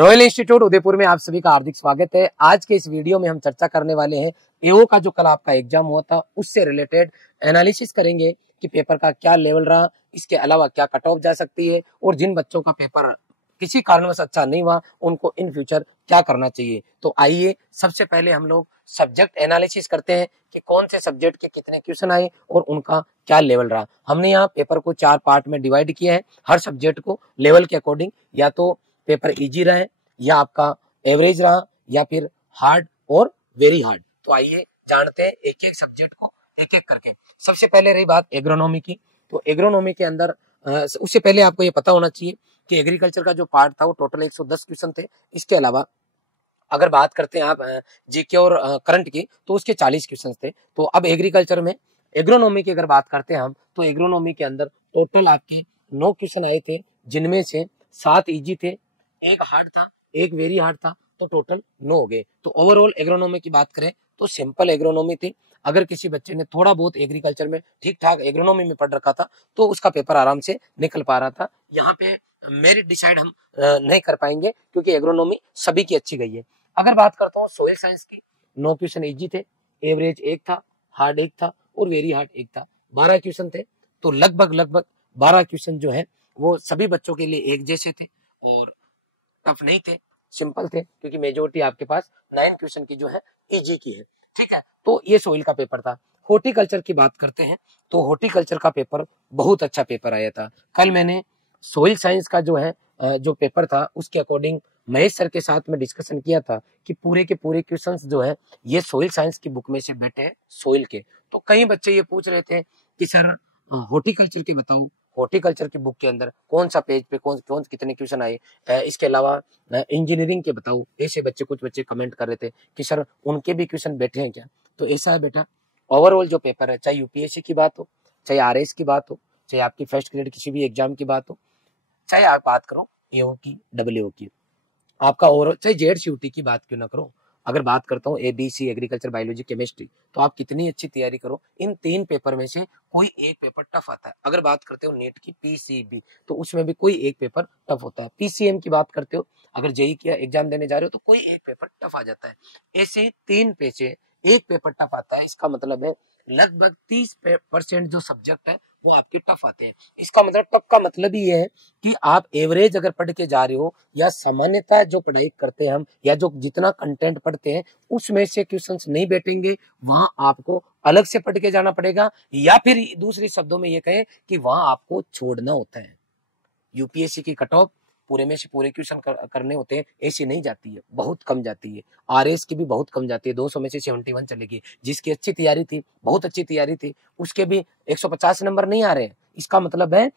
Royal institute Udaipur में आप सभी का हार्दिक स्वागत है। आज के इस वीडियो में हम चर्चा करने वाले हैं एओ का जो कल आपका एग्जाम हुआ था उससे रिलेटेड एनालिसिस करेंगे कि पेपर का क्या लेवल रहा, इसके अलावा क्या कट ऑफ जा सकती है और जिन बच्चों का पेपर किसी कारणवश अच्छा नहीं हुआ उनको इन फ्यूचर क्या करना चाहिए। तो आइए सबसे पहले हम लोग सब्जेक्ट एनालिसिस करते हैं कि कौन से सब्जेक्ट के कितने क्वेश्चन आए और उनका क्या लेवल रहा। हमने यहाँ पेपर को 4 पार्ट में डिवाइड किया है। हर सब्जेक्ट को लेवल के अकॉर्डिंग या तो पेपर इजी रहा है या आपका एवरेज रहा या फिर हार्ड और वेरी हार्ड। तो आइए जानते हैं एक एक सब्जेक्ट को एक एक करके। सबसे पहले रही बात एग्रोनॉमी की, तो एग्रोनॉमी के अंदर उससे पहले आपको ये पता होना चाहिए कि एग्रीकल्चर का जो पार्ट था वो टोटल 110 क्वेश्चन थे। इसके अलावा अगर बात करते हैं आप जीके और करंट की तो उसके 40 क्वेश्चन थे। तो अब एग्रीकल्चर में एग्रोनॉमी की अगर बात करते हैं हम तो एग्रोनॉमी के अंदर टोटल आपके 9 क्वेश्चन आए थे, जिनमें से 7 इजी थे, एक हार्ड था, एक वेरी हार्ड था, तो टोटल 9 हो गए। तो ओवरऑल एग्रोनॉमी की बात करें तो सिंपल एग्रोनॉमी थी। अगर किसी बच्चे ने थोड़ा बहुत एग्रीकल्चर में ठीक ठाक एग्रोनॉमी में पढ़ रखा था तो उसका पेपर आराम से निकल पा रहा था। यहाँ पे मेरिट डिसाइड हम नहीं कर पाएंगे क्योंकि एग्रोनॉमी सभी की अच्छी गई है। अगर बात करता हूँ सोइल साइंस की, 9 क्वेश्चन इजी थे, एवरेज 1 था, हार्ड 1 था और वेरी हार्ड 1 था। 12 क्वेश्चन थे, तो लगभग 12 क्वेश्चन जो है वो सभी बच्चों के लिए एक जैसे थे और टफ नहीं थे, सिंपल थे, क्योंकि मेजोरिटी आपके पास 9 क्वेश्चन की जो है इजी की है। ठीक है, तो ये सोइल का पेपर था। हॉर्टिकल्चर की बात करते हैं तो हॉर्टिकल्चर का पेपर बहुत अच्छा पेपर आया था। कल मैंने सोइल साइंस का जो है जो पेपर था उसके अकॉर्डिंग महेश सर के साथ में डिस्कशन किया था कि पूरे के पूरे क्वेश्चंस जो है ये सोइल साइंस की बुक में से बैठे हैं सोइल के। तो कई बच्चे ये पूछ रहे थे कि सर हॉर्टिकल्चर के बताओ, हॉर्टिकल्चर की बुक के अंदर कौन सा पेज पे कौन कितने क्वेश्चन आए, इसके अलावा इंजीनियरिंग के बताओ। ऐसे बच्चे कुछ बच्चे कमेंट कर रहे थे कि सर उनके भी क्वेश्चन बैठे हैं क्या। तो ऐसा है बेटा, ओवरऑल जो पेपर है, चाहे यूपीएससी की बात हो, चाहे आरएस की बात हो, चाहे आपकी फर्स्ट ग्रेड किसी भी एग्जाम की बात हो, चाहे आप बात करो एओ की, डब्ल्यूओ की, आपका ओवरऑल चाहे जेडसीयूटी की बात क्यों ना करो, अगर बात करता हूँ एबीसी एग्रीकल्चर, बायोलॉजी, केमिस्ट्री, तो आप कितनी अच्छी तैयारी करो, इन 3 पेपर में से कोई एक पेपर टफ आता है। अगर बात करते हो नेट की पीसीबी तो उसमें भी कोई एक पेपर टफ होता है। पीसीएम की बात करते हो, अगर जेई की एग्जाम देने जा रहे हो तो कोई एक पेपर टफ आ जाता है। ऐसे 3 पे से एक पेपर टफ आता है। इसका मतलब है लगभग 30% जो सब्जेक्ट है वो आपके टफ आते हैं। इसका मतलब टफ का मतलब ही है कि आप एवरेज अगर पढ़ के जा रहे हो या सामान्यता जो पढ़ाई करते हैं हम या जो जितना कंटेंट पढ़ते हैं उसमें से क्वेश्चंस नहीं बैठेंगे, वहां आपको अलग से पढ़ के जाना पड़ेगा, या फिर दूसरे शब्दों में ये कहें कि वहां आपको छोड़ना होता है। यूपीएससी की कट ऑफ पूरे में से पूरे क्वेश्चन करने होते हैं, ऐसी नहीं जाती है, बहुत कम जाती है। आरएस की भी बहुत कम जाती है, 200 में से 71 चलेगी। जिसकी अच्छी तैयारी थी, बहुत अच्छी तैयारी थी, उसके भी 150 नंबर नहीं आ रहे हैं। इसका मतलब है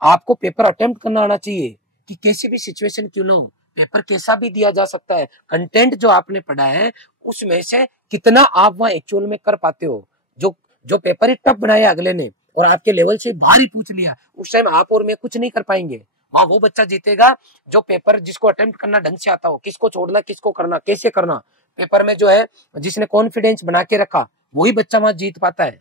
आपको पेपर अटेम्प्ट करना आना चाहिए कि कैसी भी सिचुएशन क्यों ना हो, पेपर कैसा भी दिया जा सकता है। कंटेंट जो आपने पढ़ा है उसमें से कितना आप वहां एक्चुअल में कर पाते हो। जो पेपर ही टफ बनाया अगले ने और आपके लेवल से बाहर ही पूछ लिया, उस टाइम आप और मैं कुछ नहीं कर पाएंगे। वहां वो बच्चा जीतेगा जो पेपर जिसको अटेम्प्ट करना ढंग से आता हो, किसको छोड़ना, किसको करना, कैसे करना, पेपर में जो है जिसने कॉन्फिडेंस बना के रखा वही बच्चा वहां जीत पाता है।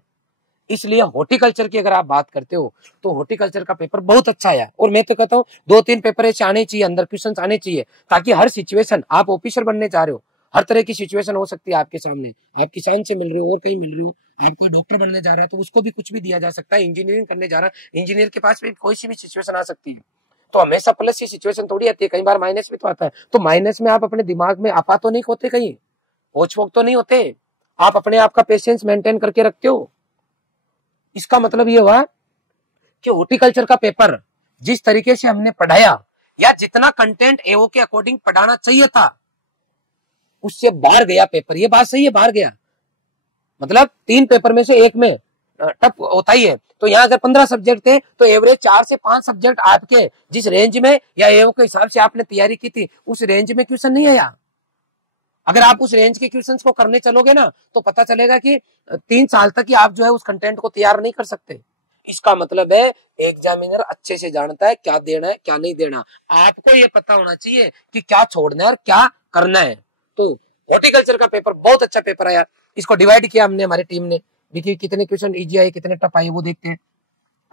इसलिए हॉर्टिकल्चर की अगर आप बात करते हो तो हॉर्टिकल्चर का पेपर बहुत अच्छा आया और मैं तो कहता हूँ 2-3 पेपर ऐसे आने चाहिए, अंदर क्वेश्चन आने चाहिए, ताकि हर सिचुएशन, आप ऑफिसर बनने जा रहे हो, हर तरह की सिचुएशन हो सकती है आपके सामने। आप किसान से मिल रहे हो और कहीं मिल रहे हो, आप कोई डॉक्टर बनने जा रहा है तो उसको भी कुछ भी दिया जा सकता है। इंजीनियरिंग करने जा रहा है, इंजीनियर के पास भी कोई सी भी सिचुएशन आ सकती है। तो हमेशा प्लस की सिचुएशन थोड़ी आती है, कई बार माइनस भी तो आता है। तो माइनस में आप अपने दिमाग में आपा तो नहीं खोते, कहीं होच तो नहीं होते, आप अपने आप का पेशेंस मेंटेन करके रखते हो। इसका मतलब ये हुआ कि हॉर्टिकल्चर का पेपर जिस तरीके से हमने पढ़ाया या जितना कंटेंट एओ के अकॉर्डिंग पढ़ाना चाहिए था उससे बाहर गया पेपर। ये बात सही है, बाहर गया मतलब 3 पेपर में से एक में टफ होता ही है। तो यहाँ अगर 15 सब्जेक्ट थे तो एवरेज 4 से 5 सब्जेक्ट आपके जिस रेंज में या एओ के हिसाब से आपने तैयारी की थी उस रेंज में क्वेश्चन नहीं आया। अगर आप उस रेंज के क्वेश्चंस को करने चलोगे ना तो पता चलेगा कि 3 साल तक ही आप जो है उस कंटेंट को तैयार नहीं कर सकते। इसका मतलब है एग्जामिनर अच्छे से जानता है क्या देना है क्या नहीं देना। आपको ये पता होना चाहिए कि क्या छोड़ना है और क्या करना है। तो हॉर्टिकल्चर का पेपर बहुत अच्छा पेपर आया। इसको डिवाइड किया हमने हमारी टीम ने, देखिए कितने क्वेश्चन इजी आए कितने टफ आए वो देखते हैं।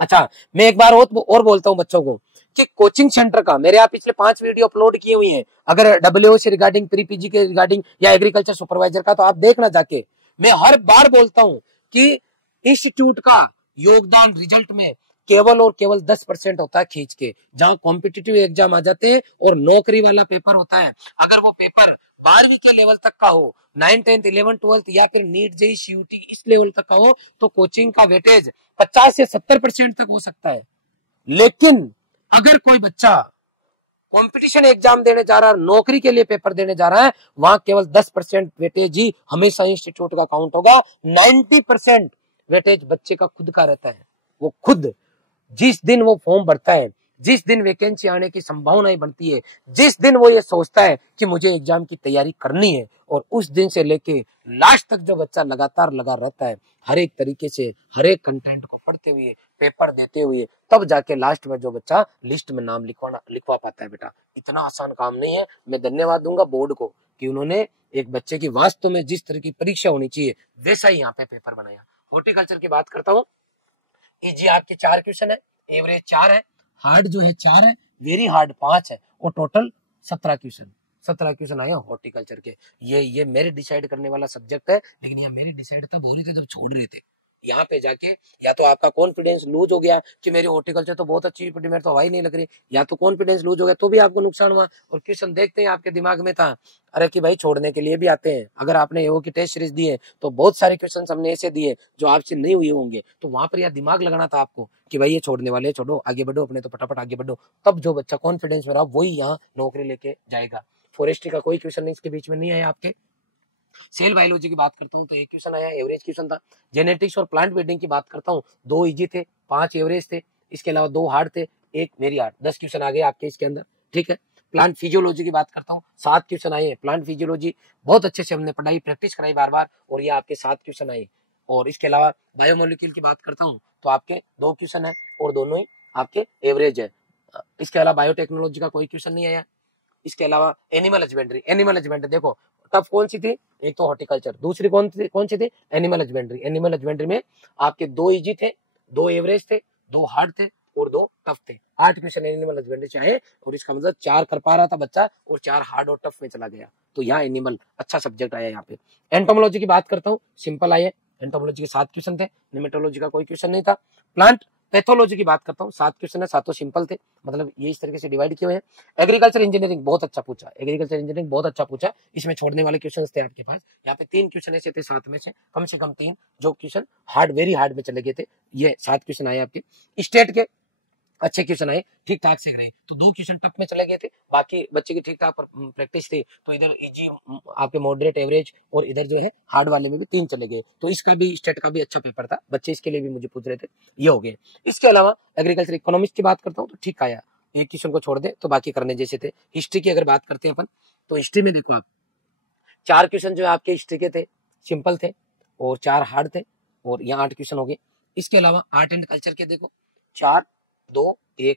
अच्छा, मैं एक बार और बोलता हूँ बच्चों को कि कोचिंग सेंटर का, मेरे यहाँ पिछले 5 वीडियो अपलोड किए हुए हैं, अगर डब्ल्यूओ से रिगार्डिंग, प्री पीजी के रिगार्डिंग या एग्रीकल्चर सुपरवाइजर का, तो आप देखना जाके। मैं हर बार बोलता हूं कि इंस्टीट्यूट का योगदान रिजल्ट में केवल और केवल 10% होता है खींच के। जहां कॉम्पिटिटिव एग्जाम आ जाते हैं और नौकरी वाला पेपर होता है, अगर वो पेपर 12वीं के लेवल तक का हो, 9, 10, 11, 12 या फिर नीट जेई सीयूटी इस लेवल तक का हो, तो कोचिंग का वेटेज 50 से 70% तक हो सकता है। लेकिन अगर कोई बच्चा कंपटीशन एग्जाम देने जा रहा है, नौकरी के लिए पेपर देने जा रहा है, वहां केवल 10% वेटेज ही हमेशा इंस्टीट्यूट का काउंट होगा। 90% वेटेज बच्चे का खुद का रहता है। वो खुद जिस दिन वो फॉर्म भरता है, जिस दिन वैकेंसी आने की संभावनाएं बनती है, जिस दिन वो ये सोचता है कि मुझे एग्जाम की तैयारी करनी है, और उस दिन से लेके लास्ट तक जो बच्चा लगातार लगा रहता है, हर एक तरीके से हर एक कंटेंट को पढ़ते हुए, पेपर देते हुए, तब जाके लास्ट में जो बच्चा लिस्ट में नाम लिखवा पाता है। बेटा इतना आसान काम नहीं है। मैं धन्यवाद दूंगा बोर्ड को कि उन्होंने एक बच्चे की वास्तव में जिस तरह की परीक्षा होनी चाहिए वैसा ही यहाँ पे पेपर बनाया। हॉर्टिकल्चर की बात करता हूँ, इजी आपके 4 क्वेश्चन है, एवरेज 4 है, हार्ड जो है 4 है, वेरी हार्ड 5 है, और टोटल 17 क्वेश्चन आए हॉर्टिकल्चर के। ये मेरे डिसाइड करने वाला सब्जेक्ट है, लेकिन ये मेरी डिसाइड तब हो रही थी जब छोड़ रहे थे। यहाँ पे जाके या तो आपका कॉन्फिडेंस लूज हो गया कि मेरी हॉर्टिकल्चर तो बहुत अच्छी, मेरे तो हवाई नहीं लग रही, या तो कॉन्फिडेंस लूज हो गया तो भी आपको नुकसान हुआ। और क्वेश्चन देखते हैं आपके दिमाग में था अरे कि भाई छोड़ने के लिए भी आते हैं। अगर आपने एओ की टेस्ट सीरीज दी है तो बहुत सारे क्वेश्चन हमने ऐसे दिए जो आपसे नहीं हुए होंगे, तो वहां पर यह दिमाग लगाना था आपको कि भाई ये छोड़ने वाले छोड़ो, आगे बढ़ो, अपने तो फटाफट आगे बढ़ो। तब जो बच्चा कॉन्फिडेंस में रहा वही यहाँ नौकरी लेके जाएगा। फॉरेस्ट्री का कोई क्वेश्चन नहीं इसके बीच में नहीं आया आपके। सेल बायोलॉजी की बात करता हूँ तो एक क्वेश्चन आया, एवरेज क्वेश्चन था। जेनेटिक्स और प्लांट ब्रीडिंग की बात करता हूँ, 2 इजी थे, 5 एवरेज थे, इसके अलावा 2 हार्ड थे, 1 वेरी हार्ड। 10 क्वेश्चन आ गए आपके इसके अंदर, ठीक है। प्लांट फिजियोलॉजी की बात करता हूँ, 7 क्वेश्चन आए हैं। प्लांट फिजियोलॉजी बहुत अच्छे से हमने पढ़ाई, प्रैक्टिस कराई बार बार, और ये आपके 7 क्वेश्चन आए। और इसके अलावा बायोमोलिक्यूल की बात करता हूँ तो आपके 2 क्वेश्चन है और दोनों ही आपके एवरेज है। इसके अलावा बायोटेक्नोलॉजी का कोई क्वेश्चन नहीं आया। इसके अलावा एनिमल हस्बेंड्री देखो टफ कौन सी थी, एक तो हॉर्टिकल्चर, दूसरी कौन सी थी, एनिमल हस्बेंड्री में आपके 2 इजी थे, 2 एवरेज थे, 2 हार्ड थे और 2 टफ थे। 8 क्वेश्चन एनिमल हस्बेंड्री से आए, और इसका मतलब 4 कर पा रहा था बच्चा और 4 हार्ड और टफ में चला गया। तो यहाँ एनिमल अच्छा सब्जेक्ट आया यहाँ पे। एंटोमोलॉजी की बात करता हूँ, सिंपल आए, एंटोमोलॉजी के 7 क्वेश्चन थे, निमेटोलॉजी का कोई क्वेश्चन नहीं था। प्लांट पैथोलॉजी की बात करता हूँ, 7 क्वेश्चन है, 7 सिंपल थे, मतलब ये इस तरीके से डिवाइड किए हुए हैं। एग्रीकल्चर इंजीनियरिंग बहुत अच्छा पूछा, इसमें छोड़ने वाले क्वेश्चन थे आपके पास। यहाँ पे 3 क्वेश्चन ऐसे थे 7 में से कम 3 जो क्वेश्चन हार्ड, वेरी हार्ड में चले गए थे। ये 7 क्वेश्चन आए आपके। स्टेट के अच्छे क्वेश्चन आए, ठीक ठाक से गए, तो 2 क्वेश्चन टफ में चले गए थे, बाकी बच्चे की ठीक ठाक प्रैक्टिस थी, तो इधर इजी आपके मॉडरेट एवरेज, और इधर जो है हार्ड वाले में भी 3 चले गए। तो इसका भी स्टेट का भी अच्छा पेपर था, बच्चे इसके लिए भी मुझे पूछ रहे थे, ये हो गए। इसके अलावा एग्रीकल्चर इकोनॉमिक्स की बात करता हूँ तो ठीक आया, एक क्वेश्चन को छोड़ दे तो बाकी करने जैसे थे। हिस्ट्री की अगर बात करते हैं अपन, तो हिस्ट्री में देखो आप 4 क्वेश्चन जो है आपके हिस्ट्री के थे, सिंपल थे, और 4 हार्ड थे, और यहाँ 8 क्वेश्चन हो गए। इसके अलावा आर्ट एंड कल्चर के देखो 4, 2, 1,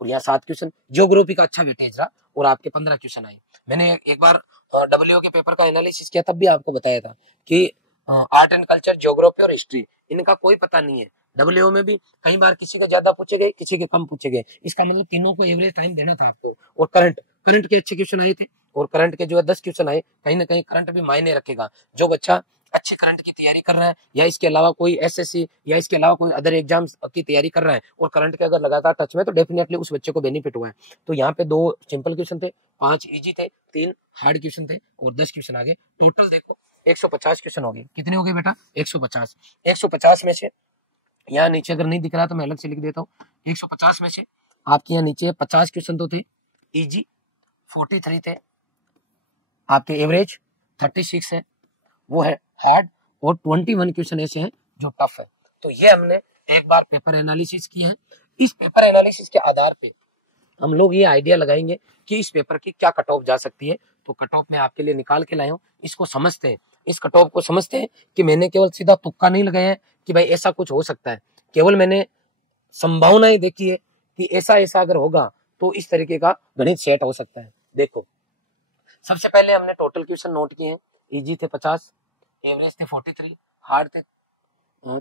और यहाँ 7 क्वेश्चन। ज्योग्राफी का अच्छा वेटेज रहा और आपके 15 क्वेश्चन आए। मैंने एक बार डब्ल्यूओ के पेपर का एनालिसिस किया, तब भी आपको बताया था कि आर्ट एंड कल्चर, ज्योग्राफी और हिस्ट्री, इनका कोई पता नहीं है। डब्ल्यूओ में भी कई बार किसी को ज्यादा पूछे गए, किसी के कम पूछे गए, इसका मतलब तीनों को एवरेज टाइम देना था आपको। और करंट के अच्छे क्वेश्चन आए थे, और करंट के जो है 10 क्वेश्चन आए। कहीं ना कहीं करंट भी मायने रखेगा। जो बच्चा अच्छे करंट की तैयारी कर रहा है, या इसके अलावा कोई एसएससी या इसके अलावा कोई अदर एग्जाम्स की तैयारी कर रहा है, और करंट के अगर लगातार टच में, तो डेफिनेटली उस बच्चे को बेनिफिट हुआ है। तो यहाँ पे 2 सिंपल क्वेश्चन थे, 5 इजी थे, 3 हार्ड क्वेश्चन थे, और 10 क्वेश्चन आ गए। टोटल देखो 150 क्वेश्चन हो गए। कितने हो गए बेटा? 150। 150 में से यहाँ नीचे अगर नहीं दिख रहा तो मैं अलग से लिख देता हूँ। 150 में से आपके यहाँ नीचे 50 क्वेश्चन तो थे इजी, 43 थे आपके एवरेज, 36 है वो है हार्ड, और 21 क्वेश्चन ऐसे हैं जो टफ है। तो ये हमने एक बार पेपर एनालिसिस किए हैं। इस पेपर एनालिसिस के आधार पे हम लोग ये आइडिया लगाएंगे कि इस पेपर की क्या कट ऑफ जा सकती है। तो कट ऑफ मैं आपके लिए निकाल के लाया हूँ, इसको समझते हैं, इस कट ऑफ को समझते हैं कि मैंने केवल सीधा तुक्का नहीं लगाया है कि भाई ऐसा कुछ हो सकता है, केवल मैंने संभावनाएं देखी है कि ऐसा अगर होगा तो इस तरीके का गणित सेट हो सकता है। देखो सबसे पहले हमने टोटल क्वेश्चन नोट किए हैं। इजी थे 50, एवरेज थे 43, हार्ड थे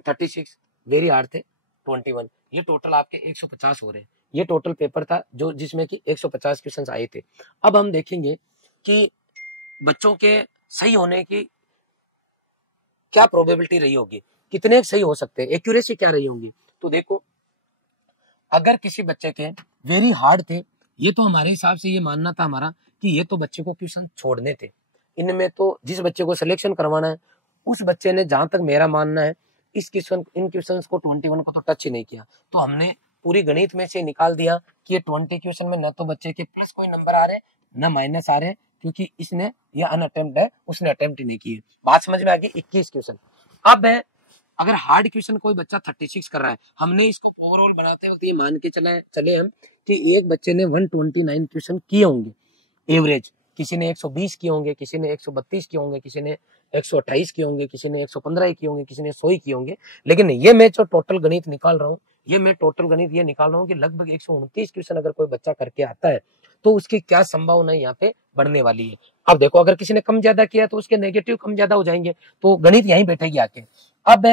36, वेरी हार्ड थे 21। ये टोटल आपके 150 हो रहे हैं। ये टोटल पेपर था जो जिसमें कि 150 क्वेश्चन आए थे। अब हम देखेंगे कि बच्चों के सही होने की क्या प्रोबेबिलिटी रही होगी, कितने सही हो सकते हैं, एक्यूरेसी क्या रही होगी। तो देखो, अगर किसी बच्चे के वेरी हार्ड थे, ये तो हमारे हिसाब से ये मानना था हमारा कि ये तो बच्चे को क्वेश्चन छोड़ने थे, इनमें तो जिस बच्चे को सिलेक्शन करवाना है उस बच्चे ने, जहां तक मेरा मानना है, इन क्वेश्चन को 21 को तो टच ही नहीं किया। तो हमने पूरी गणित में से निकाल दिया कि ये 20 क्वेश्चन में न तो बच्चे के प्लस कोई नंबर आ रहे हैं न माइनस आ रहे हैं, क्योंकि इसने ये अनअटेम्प्ट है, उसने अटेम्प्ट ही नहीं किए। बात समझ में आ गई। 21 क्वेश्चन। अब है, अगर हार्ड क्वेश्चन कोई बच्चा 36 कर रहा है, हमने इसको ओवरऑल बनाते वक्त ये मान के चले हम कि एक बच्चे ने 129 क्वेश्चन किए होंगे एवरेज, किसी ने 120 किए होंगे, किसी ने 132 किए होंगे, किसी ने 128 किए होंगे, किसी ने 115 किए होंगे, किसी ने 100 किए होंगे। लेकिन ये मैं जो टोटल गणित निकाल रहा हूँ, ये निकाल रहा हूँ कि लगभग 129 क्वेश्चन अगर कोई बच्चा करके आता है तो उसकी क्या संभावना यहाँ पे बढ़ने वाली है। अब देखो, अगर किसी ने कम ज्यादा किया तो उसके नेगेटिव कम ज्यादा हो जाएंगे, तो गणित यहीं बैठेगी आके। अब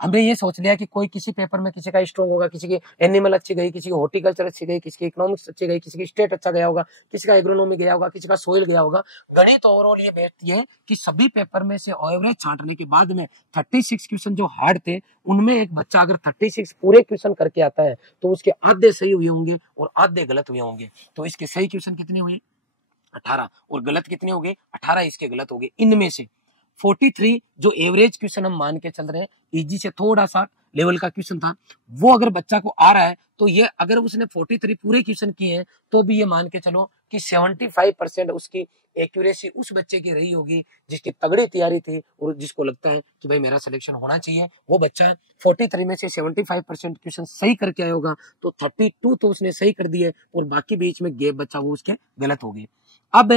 हमने ये सोच लिया कि कोई किसी पेपर में किसी का स्ट्रॉन्ग होगा, किसी की एनिमल अच्छी गई, किसी की हॉर्टिकल्चर अच्छी गई, किसी की इकोनॉमिक्स अच्छी गई, किसी की स्टेट अच्छा गया होगा, किसी का एग्रोनॉमी गया होगा, किसी का सोइल गया होगा। गणित ओवरऑल ये बैठती है कि सभी पेपर में से एवरेज छांटने के बाद में 36 क्वेश्चन जो हार्ड थे, उनमें एक बच्चा अगर 36 पूरे क्वेश्चन करके आता है तो उसके आधे सही हुए होंगे और आधे गलत हुए होंगे। तो इसके सही क्वेश्चन कितने हुए? 18, और गलत कितने हो गए? 18 इसके गलत हो गए। इनमें से 43 जो एवरेज क्वेश्चन हम मान के चल रहे हैं, इजी से थोड़ा सा लेवल का क्वेश्चन था, वो अगर बच्चा को आ रहा है तो ये अगर उसने 43 पूरे क्वेश्चन किए हैं तो भी ये मान के चलो कि 75% उसकी एक्यूरेसी उस बच्चे की रही होगी जिसकी तगड़ी तैयारी थी और जिसको लगता है कि भाई मेरा सिलेक्शन होना चाहिए। वो बच्चा 43 में से 75% क्वेश्चन सही करके आया होगा, तो 32 तो उसने सही कर दिए और बाकी बीच में गैप बच्चा वो उसके गलत हो गए। अब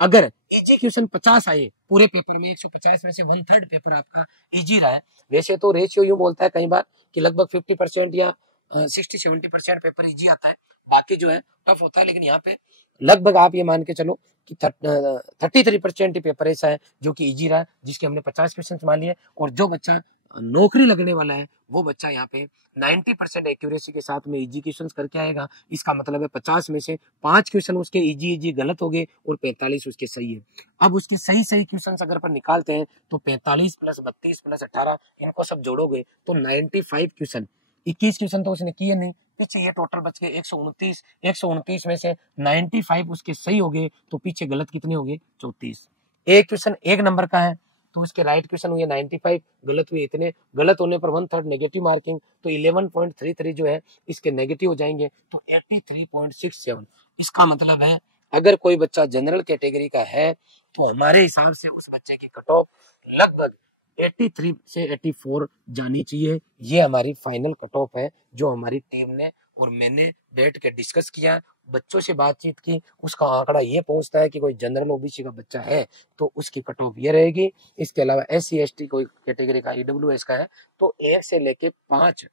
अगर इजी क्वेश्चन 50 आए पूरे पेपर में, 150 में से 1/3 पेपर आपका इजी रहा है। वैसे तो रेशियो यूं बोलता है कई बार कि लगभग 50% या 60-70% पेपर इजी आता है, बाकी जो है टफ होता है। लेकिन यहाँ पे लगभग आप ये मान के चलो कि 33% ही पेपर ऐसा है जो कि इजी रहा है, जिसके हमने 50 क्वेश्चन मान लिए। और जो बच्चा नौकरी लगने वाला है वो बच्चा यहाँ पे 90% एक्यूरेसी के साथ में इजी क्वेश्चन करके आएगा। इसका मतलब है 50 में से 5 क्वेश्चन उसके इजी गलत हो गए और 45 उसके सही है। अब उसके सही क्वेश्चन अगर पर निकालते हैं तो 45 + 32 + 18 इनको सब जोड़ोगे तो 95 क्वेश्चन। 21 क्वेश्चन तो उसने किए नहीं, पीछे ये टोटल बच गए 129 में से 95 उसके सही हो गए, तो पीछे गलत कितने हो गए? 34। एक क्वेश्चन 1 नंबर का है तो उसके राइट क्वेश्चन हुए 95, गलत हुए इतने। गलत होने पर 1/3 नेगेटिव मार्किंग, तो 11.33 जो है इसके नेगेटिव हो जाएंगे, तो 83.67। इसका मतलब है अगर कोई बच्चा जनरल कैटेगरी का है तो हमारे हिसाब से उस बच्चे की कट ऑफ लगभग 83 से 84 जानी चाहिए। ये हमारी फाइनल कट ऑफ है जो हमारी टीम ने और मैंने बैठ के डिस्कस किया, बच्चों से बातचीत की। उसका आंकड़ा ये पहुंचता है कि कोई जनरल ओबीसी का बच्चा है तो उसकी कट ऑफ ये रहेगी। इसके अलावा SC ST कोई कैटेगरी का EWS का है तो 1 से लेके 5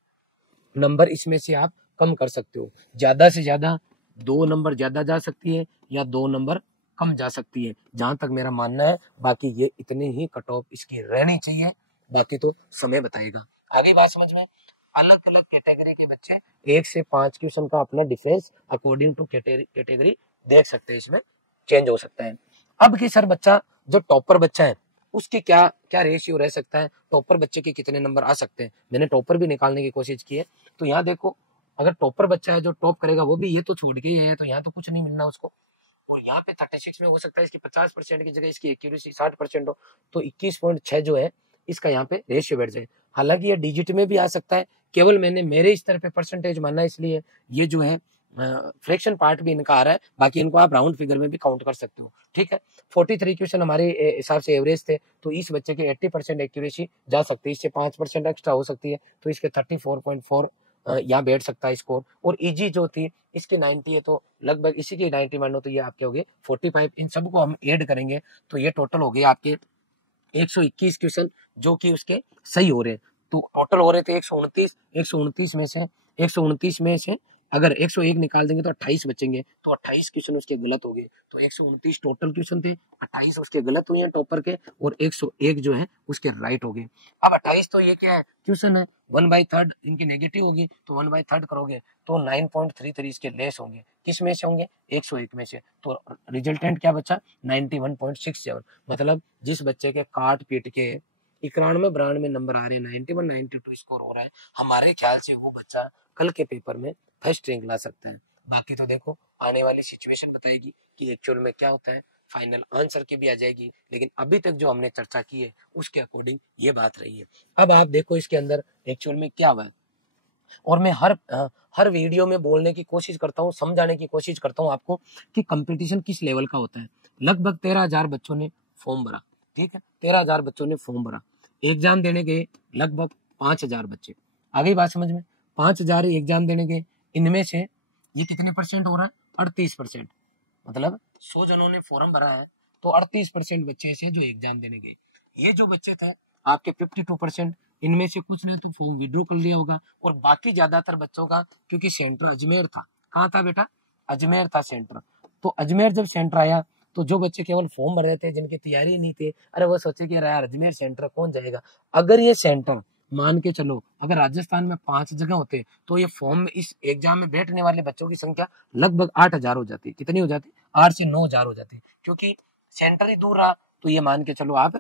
नंबर इसमें से आप कम कर सकते हो। ज्यादा से ज्यादा 2 नंबर ज्यादा जा सकती है या 2 नंबर कम जा सकती है, जहां तक मेरा मानना है। बाकी ये इतनी ही कट ऑफ इसकी रहनी चाहिए, बाकी तो समय बताएगा। आगे बात समझ में। अलग अलग कैटेगरी के बच्चे 1 से 5 क्वेश्चन का अपना डिफरेंस अकॉर्डिंग टू कैटेगरी देख सकते हैं, इसमें चेंज हो सकता है। अब की सर बच्चा जो टॉपर बच्चा है उसके क्या क्या रेशियो रह सकता है, टॉपर बच्चे के कितने नंबर आ सकते हैं। मैंने टॉपर भी निकालने की कोशिश की है। तो यहाँ देखो, अगर टॉपर बच्चा है जो टॉप करेगा वो भी ये तो छोड़ के ही है, तो यहाँ तो कुछ नहीं मिलना उसको। और यहाँ पे 36 में हो सकता है इसकी 50% की जगह इसकी एक्यूरेसी 60% हो, तो 21.6 जो है इसका यहाँ पे रेशियो बैठ जाए। हालांकि ये डिजिट में भी आ सकता है, केवल मैंने मेरे स्तर पे परसेंटेज मानना है, इसलिए ये जो है फ्रैक्शन पार्ट भी इनका आ रहा है। बाकी इनको आप राउंड फिगर में भी काउंट कर सकते हो, ठीक है। 43 क्वेश्चन हमारे हिसाब से एवरेज थे, तो इस बच्चे के 80% एक्यूरेसी जा सकती है, इससे 5% एक्स्ट्रा हो सकती है, तो इसके 34.4 यहाँ बैठ सकता है स्कोर। और इजी जो थी इसकी 90 है, तो लगभग इसी की 90 मानो तो ये आपके हो गए 45। इन सबको हम ऐड करेंगे तो ये टोटल हो गए आपके 121 क्वेश्चन जो कि उसके सही हो रहे हैं। तो टोटल हो रहे थे 129 में से अगर 101 निकाल देंगे तो 28 बचेंगे, तो 28 क्वेश्चन उसके गलत हो गए। तो 129 टोटल क्वेश्चन थे, 28 उसके गलत हुए हैं टॉपर के, और 101 जो है उसके राइट हो गए। अब 28 तो ये क्या है, क्वेश्चन है, 1/3 इनकी नेगेटिव होगी, तो 1/3 करोगे तो 9.33 इसके लेस होंगे। किस में से होंगे, 101 में से। तो रिजल्टेंट क्या बचा, 91.67। मतलब जिस बच्चे के काट पीट के 91-92 नंबर आ रहे हैं, 91 92 स्कोर हो रहा है, हमारे ख्याल से वो बच्चा कल के पेपर में फर्स्ट रैंक ला सकता है। बाकी तो देखो आने वाली सिचुएशन बताएगी कि एक्चुअल में क्या होता है, फाइनल आंसर की भी आ जाएगी, लेकिन अभी तक जो हमने चर्चा की है उसके अकॉर्डिंग ये बात रही है। अब आप देखो इसके अंदर एक्चुअल में क्या हुआ है, और मैं हर वीडियो में बोलने की कोशिश करता हूँ, समझाने की कोशिश करता हूँ आपको कि कंपटीशन किस लेवल का होता है। लगभग 13,000 बच्चों ने फॉर्म भरा, ठीक है, 13,000 बच्चों ने फॉर्म भरा, एग्जाम देने गए लगभग 5,000 बच्चे। आ गई बात समझ में, 5,000 एग्जाम देने गए, इनमें से ये कितने परसेंट हो रहा है, 38%। मतलब 100 जनों ने फॉर्म भरा है तो 38% बच्चे ऐसे जो एग्जाम देने गए। ये जो बच्चे थे आपके 52%, इनमें से कुछ ने तो फॉर्म विड्रॉ कर लिया होगा, और बाकी ज्यादातर बच्चों का, क्योंकि सेंटर अजमेर था, कहाँ था बेटा, अजमेर था सेंटर। तो अजमेर जब सेंटर आया तो जो बच्चे केवल फॉर्म भर रहे थे, जिनकी तैयारी नहीं थी, अरे वो सोचे कि यार अजमेर सेंटर कौन जाएगा। अगर ये सेंटर मान के चलो अगर राजस्थान में 5 जगह होते तो ये फॉर्म में इस एग्जाम में बैठने वाले बच्चों की संख्या लगभग 8,000 हो जाती। कितनी हो जाती, 8 से 9,000 हो जाती, क्योंकि सेंटर ही दूर रहा। तो ये मान के चलो आप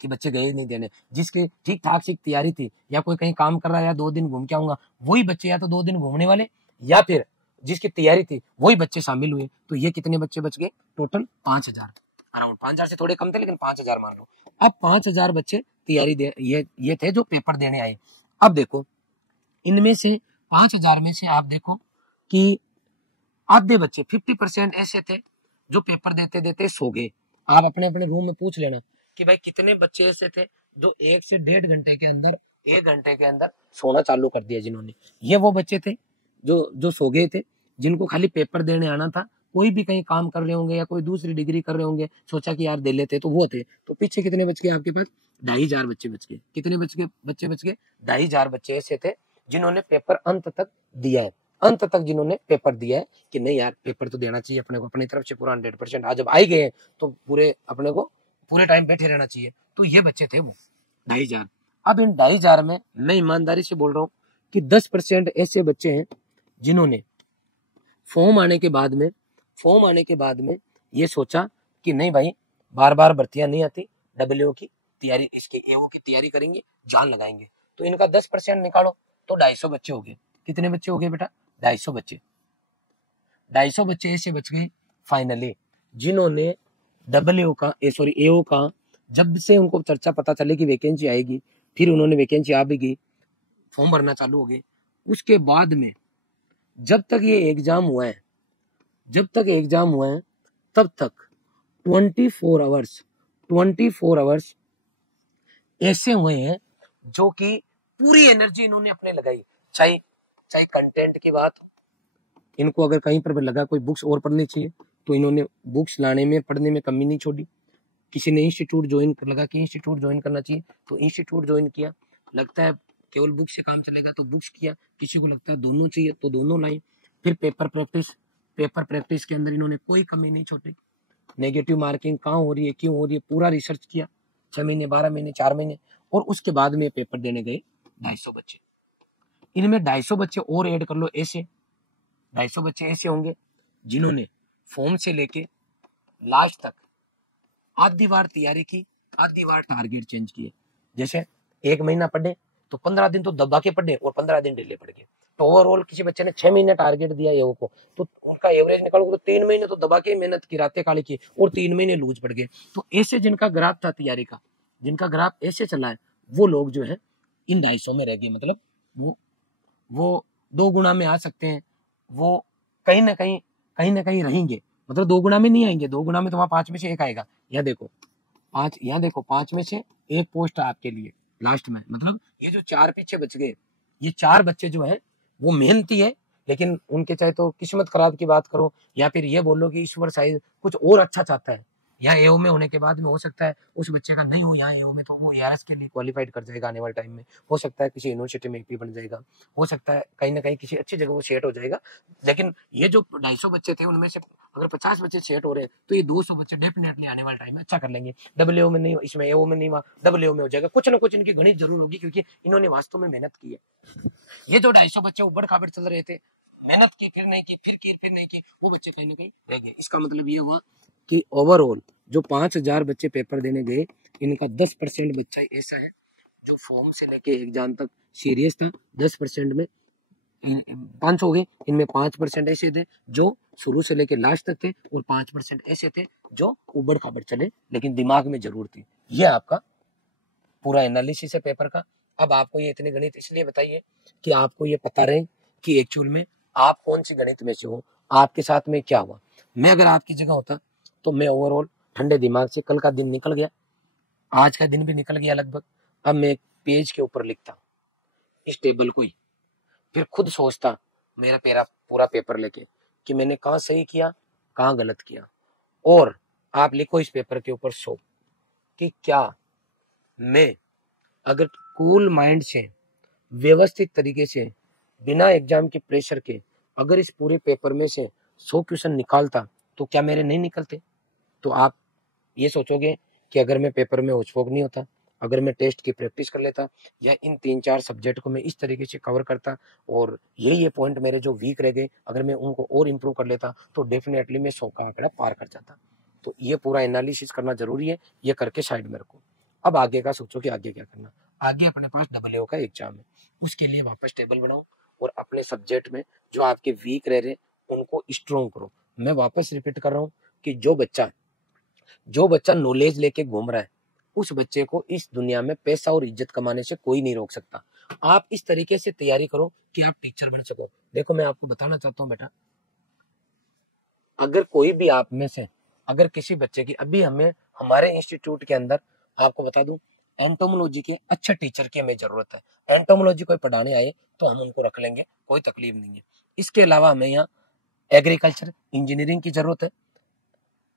कि बच्चे गए नहीं देने, जिसके ठीक ठाक सी तैयारी थी, या कोई कहीं काम कर रहा है या 2 दिन घूम के आऊंगा, वही बच्चे या तो 2 दिन घूमने वाले, या फिर जिसकी तैयारी थी वही बच्चे शामिल हुए। तो ये कितने बच्चे बच गए, टोटल 5,000, अराउंड 5,000 से थोड़े कम थे, लेकिन 5,000 मान लो। अब 5,000 बच्चे तैयारी दे, ये थे जो पेपर देने आए। अब देखो इनमें से 5,000 में से आप देखो कि आधे बच्चे 50% ऐसे थे जो पेपर देते देते सो गए। आप अपने अपने रूम में पूछ लेना कि भाई कितने बच्चे ऐसे थे जो 1 से 1.5 घंटे के अंदर, 1 घंटे के अंदर सोना चालू कर दिया जिन्होंने। ये वो बच्चे थे जो सो गए थे, जिनको खाली पेपर देने आना था, कोई भी कहीं काम कर रहे होंगे या कोई दूसरी डिग्री कर रहे होंगे, सोचा कि यार दे लेते, तो वो थे। तो पीछे कितने बच गए आपके पास, 2,500 बच्चे बच गए। कितने बच गए, बच्चे बच गए 2,500 बच्चे ऐसे थे जिन्होंने पेपर अंत तक दिया है, अंत तक जिन्होंने पेपर दिया है कि नहीं यार पेपर तो देना चाहिए अपने को, अपनी तरफ से पूरा 100%। आज जब आई गए तो पूरे अपने को पूरे टाइम बैठे रहना चाहिए। तो ये बच्चे थे वो 2,500। अब इन 2,500 में मैं ईमानदारी से बोल रहा हूँ कि 10% ऐसे बच्चे हैं जिन्होंने फॉर्म आने के बाद में ये सोचा कि नहीं भाई बार बार भर्तियां नहीं आती, डब्ल्यू की तैयारी, इसके एओ की तैयारी करेंगे, जान लगाएंगे। तो इनका 10% निकालो तो 250 बच्चे हो गए। कितने बच्चे हो गए बेटा, 250 बच्चे। 250 बच्चे ऐसे बच गए फाइनली जिन्होंने एओ का जब से उनको चर्चा पता चले कि वैकेंसी आएगी, फिर उन्होंने वैकेंसी आ भी गई, फॉर्म भरना चालू हो गए। उसके बाद में जब तक ये एग्जाम हुआ है, तब तक 24 आवर्स ऐसे हुए हैं जो कि पूरी एनर्जी इन्होंने अपने लगाई। चाहे कंटेंट की बात, इनको अगर कहीं पर लगा कोई बुक्स और पढ़नी चाहिए तो इन्होंने बुक्स लाने में, पढ़ने में कमी नहीं छोड़ी। किसी ने इंस्टीट्यूट ज्वाइन लगा कि इंस्टीट्यूट ज्वाइन करना चाहिए तो इंस्टीट्यूट ज्वाइन किया। लगता है केवल बुक्स से काम चलेगा तो बुक्स किया, किसी को लगता है दोनों चाहिए तो दोनों लाइन। फिर पेपर प्रैक्टिस के अंदर इन्होंने कोई कमी नहीं छोड़ी। नेगेटिव मार्किंग कहाँ हो रही है, क्यों हो रही है, पूरा रिसर्च किया 6 महीने, 12 महीने, 4 महीने, और उसके बाद में पेपर देने गए 250 बच्चे। इनमें 250 बच्चे और ऐड कर लो, ऐसे 250 बच्चे ऐसे होंगे जिन्होंने फॉर्म से लेके लास्ट तक आधी बार तैयारी की, आधी बार टारगेट चेंज किए। जैसे 1 महीना पढ़े तो 15 दिन तो दबा के पढ़े और 15 दिन ढीले पड़ गए। तो ओवरऑल किसी बच्चे ने 6 महीने टारगेट दिया एओ को, तो उनका एवरेज निकालो तो 3 महीने तो दबा के मेहनत की, रातें काली की, और 3 महीने लूज पड़ गए। तो ऐसे जिनका ग्राफ था तैयारी का, जिनका ग्राफ ऐसे चला है, वो लोग जो है इन 250 में रह गए। मतलब वो 2 गुना में आ सकते हैं, वो कहीं ना कहीं रहेंगे। मतलब 2 गुना में नहीं आएंगे, 2 गुना में तो वहां 5 में से 1 आएगा। यहाँ देखो 5 में से 1 पोस्ट है आपके लिए लास्ट में। मतलब ये जो 4 पीछे बच गए, ये 4 बच्चे जो है वो मेहनती है, लेकिन उनके चाहे तो किस्मत खराब की बात करो या फिर ये बोलो कि ईश्वर शायद कुछ और अच्छा चाहता है, या एओ में होने के बाद में हो सकता है उस बच्चे का नहीं हो यहाँ एओ में, तो वो एआरएस के लिए क्वालिफाइड कर जाएगा आने वाले टाइम में। हो सकता है किसी यूनिवर्सिटी में एपी बन जाएगा, हो सकता है कहीं ना कहीं किसी अच्छी जगह वो सेट हो जाएगा। लेकिन ये जो 250 बच्चे थे उनमें से अगर 50 बच्चे सेट हो रहे हैं तो ये 200 बच्चे डेफिनेटली आने वाले टाइम में अच्छा कर लेंगे। डब्ल्यू में नहीं, इसमें एओ में नहीं हुआ, डब्ल्यू में हो जाएगा। कुछ ना कुछ इनकी गणित जरूर होगी, क्योंकि इन्होंने वास्तव में मेहनत की है। ये जो 250 बच्चे उबड़ खाबड़ चल रहे थे, मेहनत की फिर नहीं की, फिर की फिर नहीं की, वो बच्चे कहीं ना कहीं रह गए। इसका मतलब ये हुआ कि ओवरऑल जो 5000 बच्चे पेपर देने गए, इनका 10% बच्चा ऐसा है जो फॉर्म से लेके एग्जाम तक सीरियस था। 10% में 5 हो गए, इनमें 5% ऐसे थे जो शुरू से लेके लास्ट तक थे, और 5% ऐसे थे जो उबड़ खाबड़ चले लेकिन दिमाग में जरूर थी। ये आपका पूरा एनालिसिस है पेपर का। अब आपको ये इतने गणित इसलिए बताइए कि आपको ये पता रहे कि एक्चुअल में आप कौन सी गणित में से हो, आपके साथ में क्या हुआ। मैं अगर आपकी जगह होता तो मैं ओवरऑल ठंडे दिमाग से, कल का दिन निकल गया, आज का दिन भी निकल गया लगभग, अब मैं एक पेज के ऊपर लिखता इस टेबल को ही, फिर खुद सोचता मेरा पूरा पेपर लेके कि मैंने कहाँ सही किया, कहाँ गलत किया। और आप लिखो इस पेपर के ऊपर 100 कि क्या मैं अगर कूल माइंड से, व्यवस्थित तरीके से, बिना एग्जाम के प्रेशर के अगर इस पूरे पेपर में से 100 क्वेश्चन निकालता तो क्या मेरे नहीं निकलते। तो आप ये सोचोगे कि अगर मैं पेपर में होचपोक नहीं होता, अगर मैं टेस्ट की प्रैक्टिस कर लेता, या इन 3-4 सब्जेक्ट को मैं इस तरीके से कवर करता, और ये पॉइंट मेरे जो वीक रह गए अगर मैं उनको और इम्प्रूव कर लेता, तो डेफिनेटली मैं 100 का आंकड़ा पार कर जाता। तो ये पूरा एनालिसिस करना जरूरी है। ये करके साइड में रखो। अब आगे का सोचो कि आगे क्या करना। आगे अपने पास डबल का एग्जाम है, उसके लिए वापस टेबल बनाओ और अपने सब्जेक्ट में जो आपके वीक रह रहे उनको स्ट्रॉन्ग करो। मैं वापस रिपीट कर रहा हूँ कि जो बच्चा नॉलेज लेके घूम रहा है, उस बच्चे को इस दुनिया में पैसा और इज्जत कमाने से कोई नहीं रोक सकता। आप इस तरीके से तैयारी करो कि आप टीचर बन सको। देखो मैं आपको बताना चाहता हूँ बेटा, अगर कोई भी आप में से अगर किसी बच्चे की, अभी हमें हमारे इंस्टीट्यूट के अंदर आपको बता दूं, एंटोमोलॉजी के अच्छे टीचर की हमें जरूरत है। एंटोमोलॉजी कोई पढ़ाने आए तो हम उनको रख लेंगे, कोई तकलीफ नहीं है। इसके अलावा हमें यहाँ एग्रीकल्चर इंजीनियरिंग की जरूरत है,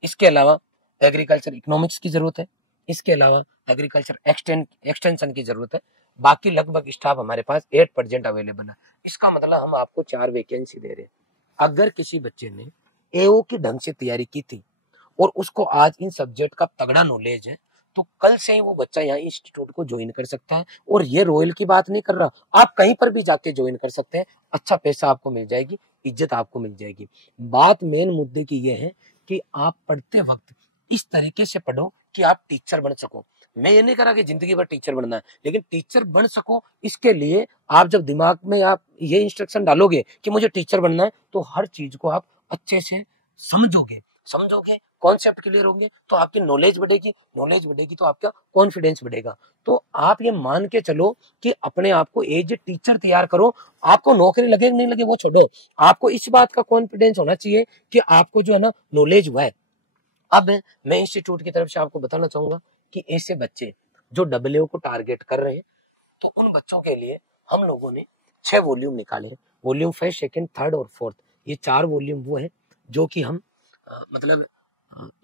इसके अलावा एग्रीकल्चर इकोनॉमिक्स की जरूरत है, इसके अलावा एग्रीकल्चर एक्सटेंशन की जरूरत है। बाकी लगभग स्टाफ हमारे पास 8% अवेलेबल है। इसका मतलब हम आपको 4 वैकेंसी दे रहे हैं। अगर किसी बच्चे ने एओ की ढंग से तैयारी की थी और उसको आज इन सब्जेक्ट का तगड़ा नॉलेज है, तो कल से ही वो बच्चा यहाँ इंस्टीट्यूट को ज्वाइन कर सकता है। और ये रॉयल की बात नहीं कर रहा, आप कहीं पर भी जाके ज्वाइन कर सकते हैं। अच्छा पैसा आपको मिल जाएगी, इज्जत आपको मिल जाएगी। बात मेन मुद्दे की ये है कि आप पढ़ते वक्त इस तरीके से पढ़ो कि आप टीचर बन सको। मैं ये नहीं कह रहा कि जिंदगी भर टीचर बनना है, लेकिन टीचर बन सको इसके लिए आप जब दिमाग में आप ये इंस्ट्रक्शन डालोगे कि मुझे टीचर बनना है, तो हर चीज को आप अच्छे से समझोगे, कॉन्सेप्ट क्लियर होंगे तो आपकी नॉलेज बढ़ेगी तो आपका कॉन्फिडेंस बढ़ेगा। तो आप ये मान के चलो कि अपने आप को एज ए टीचर तैयार करो। आपको नौकरी लगे नहीं लगे वो छोड़ो, आपको इस बात का कॉन्फिडेंस होना चाहिए कि आपको जो है ना नॉलेज हुआ है। अब मैं इंस्टीट्यूट की तरफ से आपको बताना चाहूंगा कि ऐसे बच्चे जो डब्ल्यू को टारगेट कर रहे हैं, तो उन बच्चों के लिए हम लोगों ने 6 वॉल्यूम निकाले हैं। वॉल्यूम 1, 2, 3 और 4, ये 4 वॉल्यूम वो है जो कि हम मतलब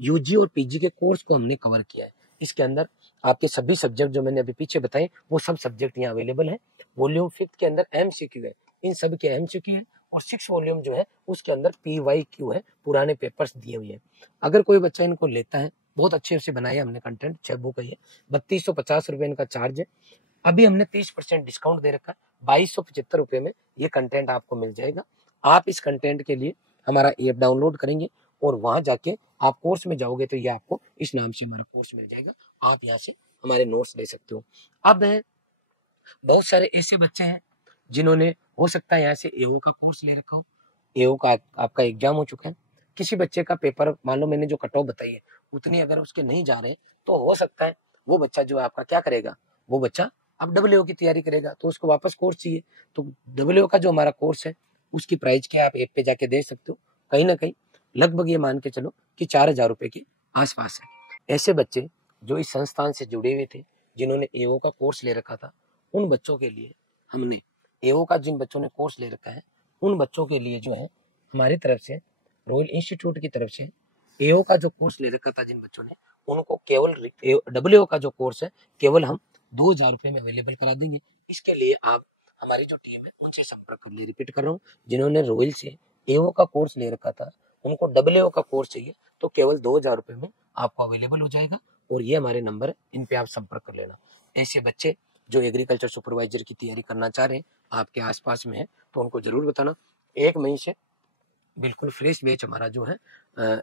यूजी और पीजी के कोर्स को हमने कवर किया है। इसके अंदर आपके सभी सब्जेक्ट जो मैंने अभी पीछे बताए वो सब सब्जेक्ट यहाँ अवेलेबल है। वॉल्यूम 5 के अंदर एमसीक्यू है, इन सब के एमसीक्यू है। और 6 वॉल्यूम जो है उसके अंदर पीवाईक्यू है, पुराने पेपर्स दिए हुए हैं। अगर कोई बच्चा इनको लेता है, बहुत अच्छे से बनाया हमने कंटेंट, 6 बुक है ये, 3250 रुपए इनका चार्ज है। अभी हमने 30% डिस्काउंट दे रखा है, 2275 रुपए में ये कंटेंट आपको मिल जाएगा। आप इस कंटेंट के लिए हमारा ऐप डाउनलोड करेंगे और वहां जाके आप कोर्स में जाओगे तो ये आपको इस नाम से हमारा कोर्स मिल जाएगा। आप यहाँ से हमारे नोट्स ले सकते हो। अब बहुत सारे ऐसे बच्चे हैं जिन्होंने हो सकता है यहाँ से एओ का कोर्स ले रखा हो, एओ का आपका एग्जाम हो चुका है। किसी बच्चे का पेपर, मान लो मैंने जो कट ऑफ बताई है उतनी अगर उसके नहीं जा रहे, तो हो सकता है वो बच्चा जो आपका क्या करेगा, वो बच्चा अब डब्ल्यू की तैयारी करेगा, तो उसको वापस कोर्स चाहिए। तो डब्ल्यू का जो हमारा कोर्स है उसकी प्राइस क्या आप ऐप पे जाके देख सकते हो, कहीं ना कहीं लगभग ये मान के चलो कि 4000 रुपए के आसपास है। ऐसे बच्चे जो इस संस्थान से जुड़े हुए थे, जिन्होंने एओ का कोर्स ले रखा था, उन बच्चों के लिए हमने एओ का, जिन बच्चों ने कोर्स ले रखा है उन बच्चों के लिए जो है हमारी तरफ से, रॉयल इंस्टीट्यूट की तरफ से एओ का जो कोर्स ले रखा था जिन बच्चों ने, उनको केवल डब्ल्यूओ का जो कोर्स है केवल हम 2,000 रुपए में अवेलेबल करा देंगे। इसके लिए आप हमारी जो टीम है उनसे संपर्क कर ले। रिपीट कर रहा हूँ, जिन्होंने रॉयल से एओ का कोर्स ले रखा था उनको डब्ल्यूओ का कोर्स चाहिए तो केवल 2,000 रुपए में आपको अवेलेबल हो जाएगा। और ये हमारे नंबर है, इन पे आप संपर्क कर लेना। ऐसे बच्चे जो एग्रीकल्चर सुपरवाइजर की तैयारी करना चाह रहे हैं आपके आसपास में है तो उनको जरूर बताना। 1 मई से बिल्कुल फ्रेश बैच हमारा जो है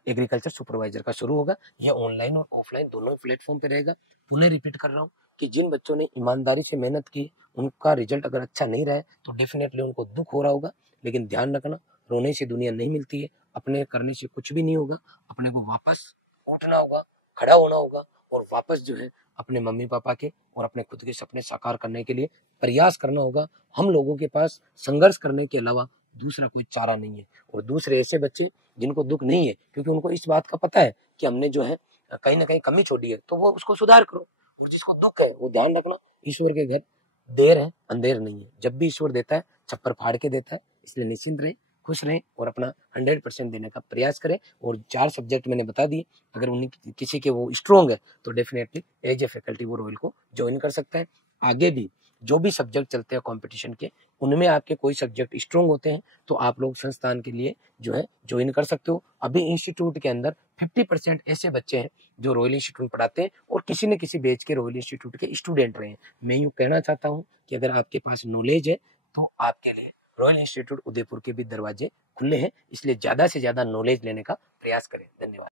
एग्रीकल्चर सुपरवाइजर का शुरू होगा। यह ऑनलाइन और ऑफलाइन दोनों प्लेटफॉर्म पे रहेगा। पुनः रिपीट कर रहा हूँ कि जिन बच्चों ने ईमानदारी से मेहनत की उनका रिजल्ट अगर अच्छा नहीं रहा है तो डेफिनेटली उनको दुख हो रहा होगा, लेकिन ध्यान रखना रोने से दुनिया नहीं मिलती है, अपने करने से कुछ भी नहीं होगा। अपने को वापस उठना होगा, खड़ा होना होगा और वापस जो है अपने मम्मी पापा के और अपने खुद के सपने साकार करने के लिए प्रयास करना होगा। हम लोगों के पास संघर्ष करने के अलावा दूसरा कोई चारा नहीं है। और दूसरे ऐसे बच्चे जिनको दुख नहीं है क्योंकि उनको इस बात का पता है कि हमने जो है कहीं ना कहीं कमी छोड़ी है तो वो उसको सुधार करो। और जिसको दुख है वो ध्यान रखना, ईश्वर के घर देर है अंधेर नहीं है। जब भी ईश्वर देता है छप्पर फाड़ के देता है, इसलिए निश्चिंत रहें, खुश रहें और अपना 100% देने का प्रयास करें। और 4 सब्जेक्ट मैंने बता दिए, अगर उन्हें किसी के वो स्ट्रॉन्ग है तो डेफिनेटली एज ए फैकल्टी वो रॉयल को ज्वाइन कर सकता है। आगे भी जो भी सब्जेक्ट चलते हैं कंपटीशन के, उनमें आपके कोई सब्जेक्ट स्ट्रॉन्ग होते हैं तो आप लोग संस्थान के लिए जो है ज्वाइन कर सकते हो। अभी इंस्टीट्यूट के अंदर 50% ऐसे बच्चे हैं जो रॉयल इंस्टीट्यूट पढ़ाते हैं और किसी न किसी बैच के रॉयल इंस्टीट्यूट के स्टूडेंट रहे हैं। मैं यूँ कहना चाहता हूँ कि अगर आपके पास नॉलेज है तो आपके लिए रॉयल इंस्टीट्यूट उदयपुर के भी दरवाजे खुले हैं, इसलिए ज्यादा से ज्यादा नॉलेज लेने का प्रयास करें। धन्यवाद।